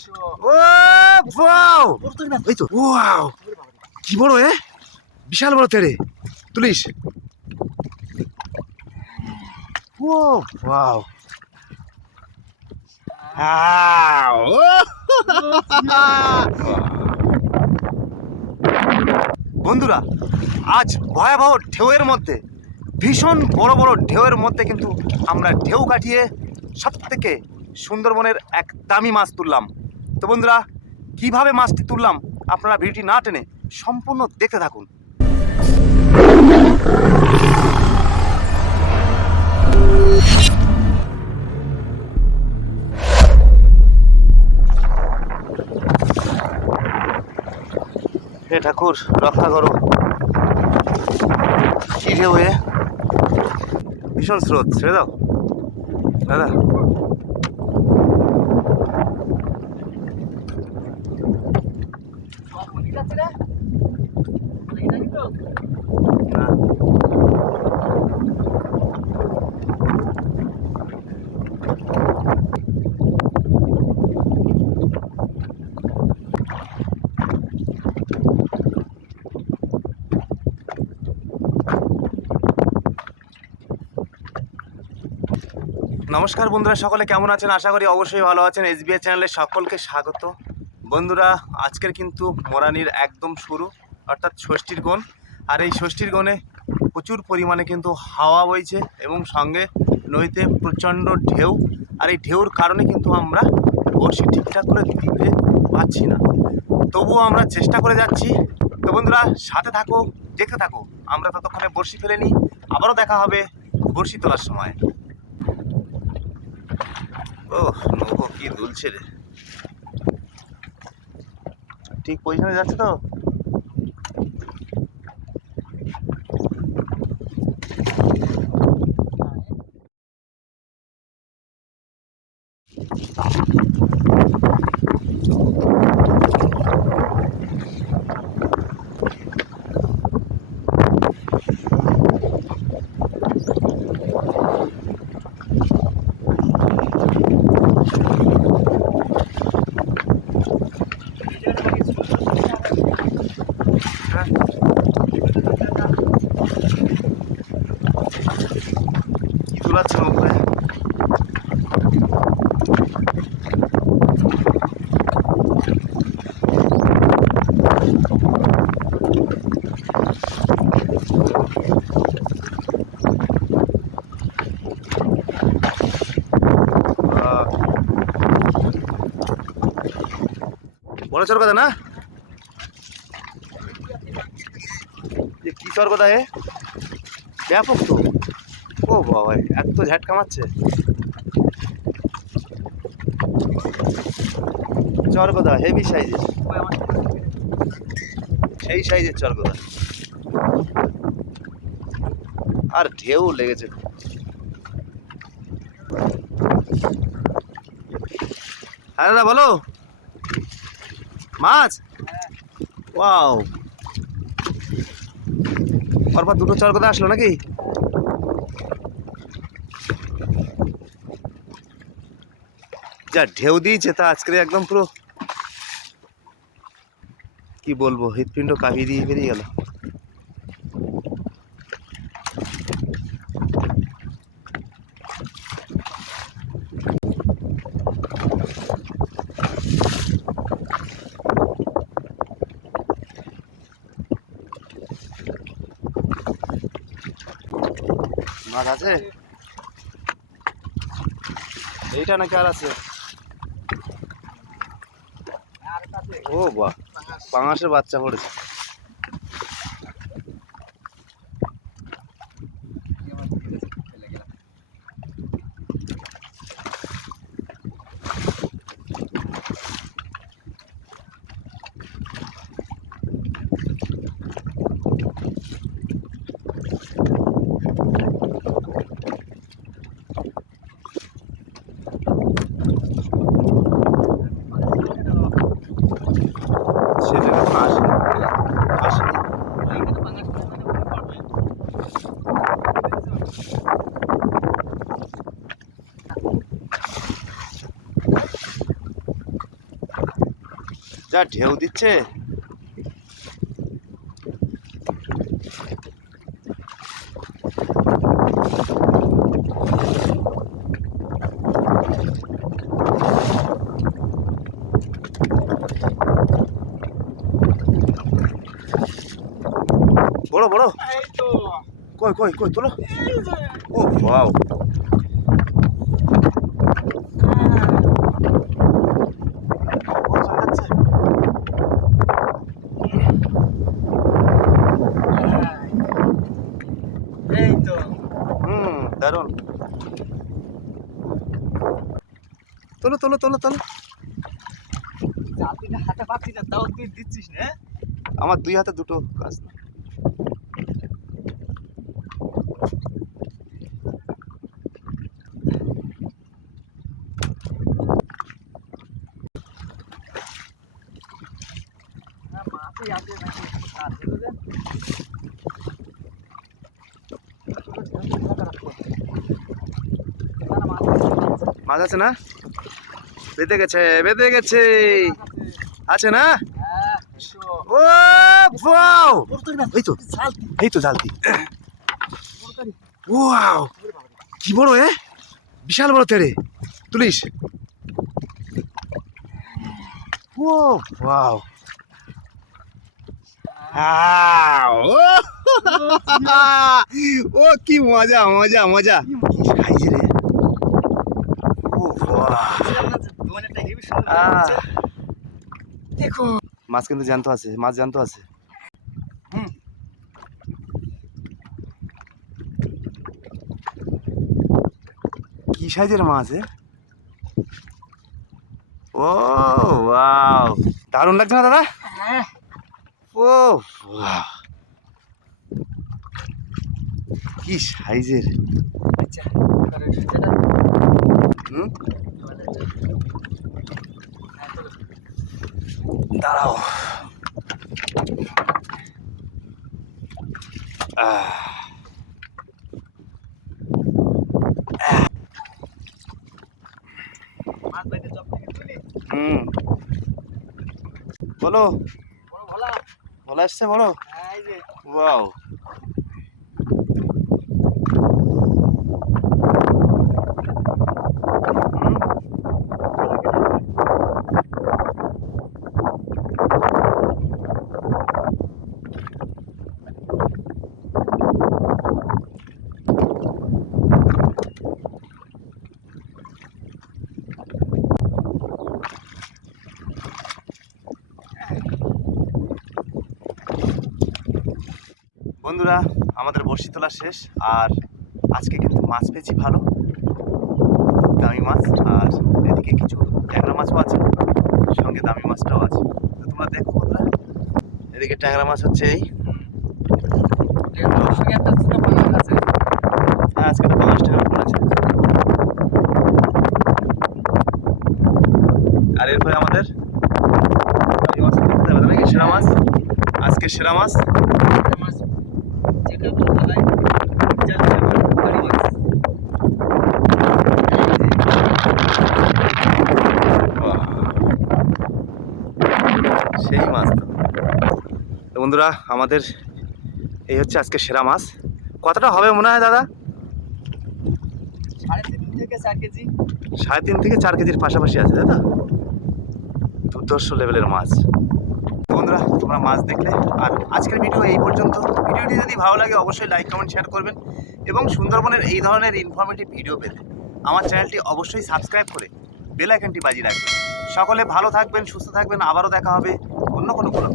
ও wow, এই তো wow, কি বড় বিশাল বড় তেড়ে। তুলিস। ও ওয়াও, বন্ধুরা, আজ ভয়াবহ ঢেউয়ের মধ্যে, ভীষণ বড় বড় ঢেউয়ের মধ্যে কিন্তু আমরা ঢেউ কাটিয়ে সব থেকে সুন্দরবনের এক দামি মাছ তুললাম। তো বন্ধুরা, কিভাবে মাছটি তুললাম আপনারা ভিডিওটি না টেনে সম্পূর্ণ দেখতে থাকুন। হে ঠাকুর, রক্ষা করো। কি ঢেউ ভীষণ স্রোত, ছেড়ে দাও দাদা। নমস্কার বন্ধুরা, সকলে কেমন আছেন? আশা করি অবশ্যই ভালো আছেন। এসবিআই চ্যানেলে সকলকে স্বাগত। বন্ধুরা, আজকের কিন্তু মরানির একদম শুরু, অর্থাৎ ষষ্ঠীর গণ। আর এই ষষ্ঠীর গণে প্রচুর পরিমাণে কিন্তু হাওয়া বইছে এবং সঙ্গে নদীতে প্রচণ্ড ঢেউ। আর এই ঢেউর কারণে কিন্তু আমরা বড়শি ঠিকঠাক করে দিতে পারছি না, তবুও আমরা চেষ্টা করে যাচ্ছি। তো বন্ধুরা, সাথে থাকো, দেখতে থাকো। আমরা ততক্ষণে বড়শি ফেলে নিই, আবারও দেখা হবে বড়শি তোলার সময়। ও নৌকো কি দুলছে রে, ঠিক পজিশনে যাচ্ছে তো। তুলাচ্ছে নৌকোয়। বড় চরকদা না, কি চরকদা ব্যাপক তো। ও বাবা, এত ঝাটকা মারছে চরকদা, হেভি সাইজের, সেই সাইজের চরকদা। আর ঢেউ লেগেছে। হ্যাঁ দাদা বলো, মাছ। ওয়াও, পরপর দুটো চরকদা আসলো নাকি? যা ঢেউ দিয়েছে তা আজকে একদম পুরো কি বলবো, হৃৎপিণ্ড কাঁপিয়ে দিয়ে বেরিয়ে গেল। মাছ আছে এইটা নাকি আর আছে? ও বাহ, পাঙাশের বাচ্চা পড়েছে। সেটা এখন আসে যা ঢেউ দিচ্ছে। বড় বড় কই কই কই তোলো। ও ওয়াও, দারুন। তোলো তোলো তোলো তোলো। হাতে পাচ্ছি না, তাও তুই দিচ্ছিস না। আমার দুই হাতে দুটো কাজ না। মাছই আছে নাকি? মাছ আছে না? বেঁধে গেছে বেঁধে গেছে, আছে না? ও ওয়াও, এই তো এই তো জালতি। ওয়াও কি বড়, বিশাল বড় তেড়ে। তুলিস? ও ওয়াও, ও কি মজা মজা মজা। কি সাইজ রে। ও দেখো মাছ কিন্তু জ্যান্ত আছে, মাছ জ্যান্ত আছে। কি সাইজের মাছ? ও ওয়াও, দারুণ লাগছে না দাদা? ও ওয়াও, কি সাইজের। দাঁড়াও। বলো, ভোলা এসছে বড়। ওয়াও, বন্ধুরা আমাদের বড়শি তোলা শেষ, আর আজকে কিন্তু মাছ পেয়েছি ভালো, দামি মাছ। আর এদিকে কিছু ট্যাংরা মাছও আছে, সঙ্গে দামি মাছটাও আছে। তো তোমরা দেখো বন্ধুরা, এদিকে ট্যাংরা মাছ হচ্ছে এই। হ্যাঁ আজকে একটা ৫ টাকা পড়েছে। আর এরপরে আমাদের মাছ দেখতে যাবে নাকি, সেরা মাছ আজকে, সেরা মাছ। সেই মাছ তো বন্ধুরা, আমাদের এই হচ্ছে আজকে সেরা মাছ। কতটা হবে মনে হয় দাদা? 3.5 থেকে 4 কেজি। 3.5 থেকে 4 কেজির পাশাপাশি আছে, তাই তো? দুর্ধর্ষ লেভেলের মাছ। বন্ধুরা তোমরা মাছ দেখলে, আর আজকের ভিডিও এই পর্যন্ত। ভিডিওটি যদি ভালো লাগে অবশ্যই লাইক কমেন্ট শেয়ার করবেন, এবং সুন্দরবনের এই ধরনের ইনফরমেটিভ ভিডিও পেতে আমার চ্যানেলটি অবশ্যই সাবস্ক্রাইব করে বেল আইকনটি বাজিয়ে রাখবেন। সকলে ভালো থাকবেন, সুস্থ থাকবেন। আবারও দেখা হবে অন্য কোনো নিয়ে।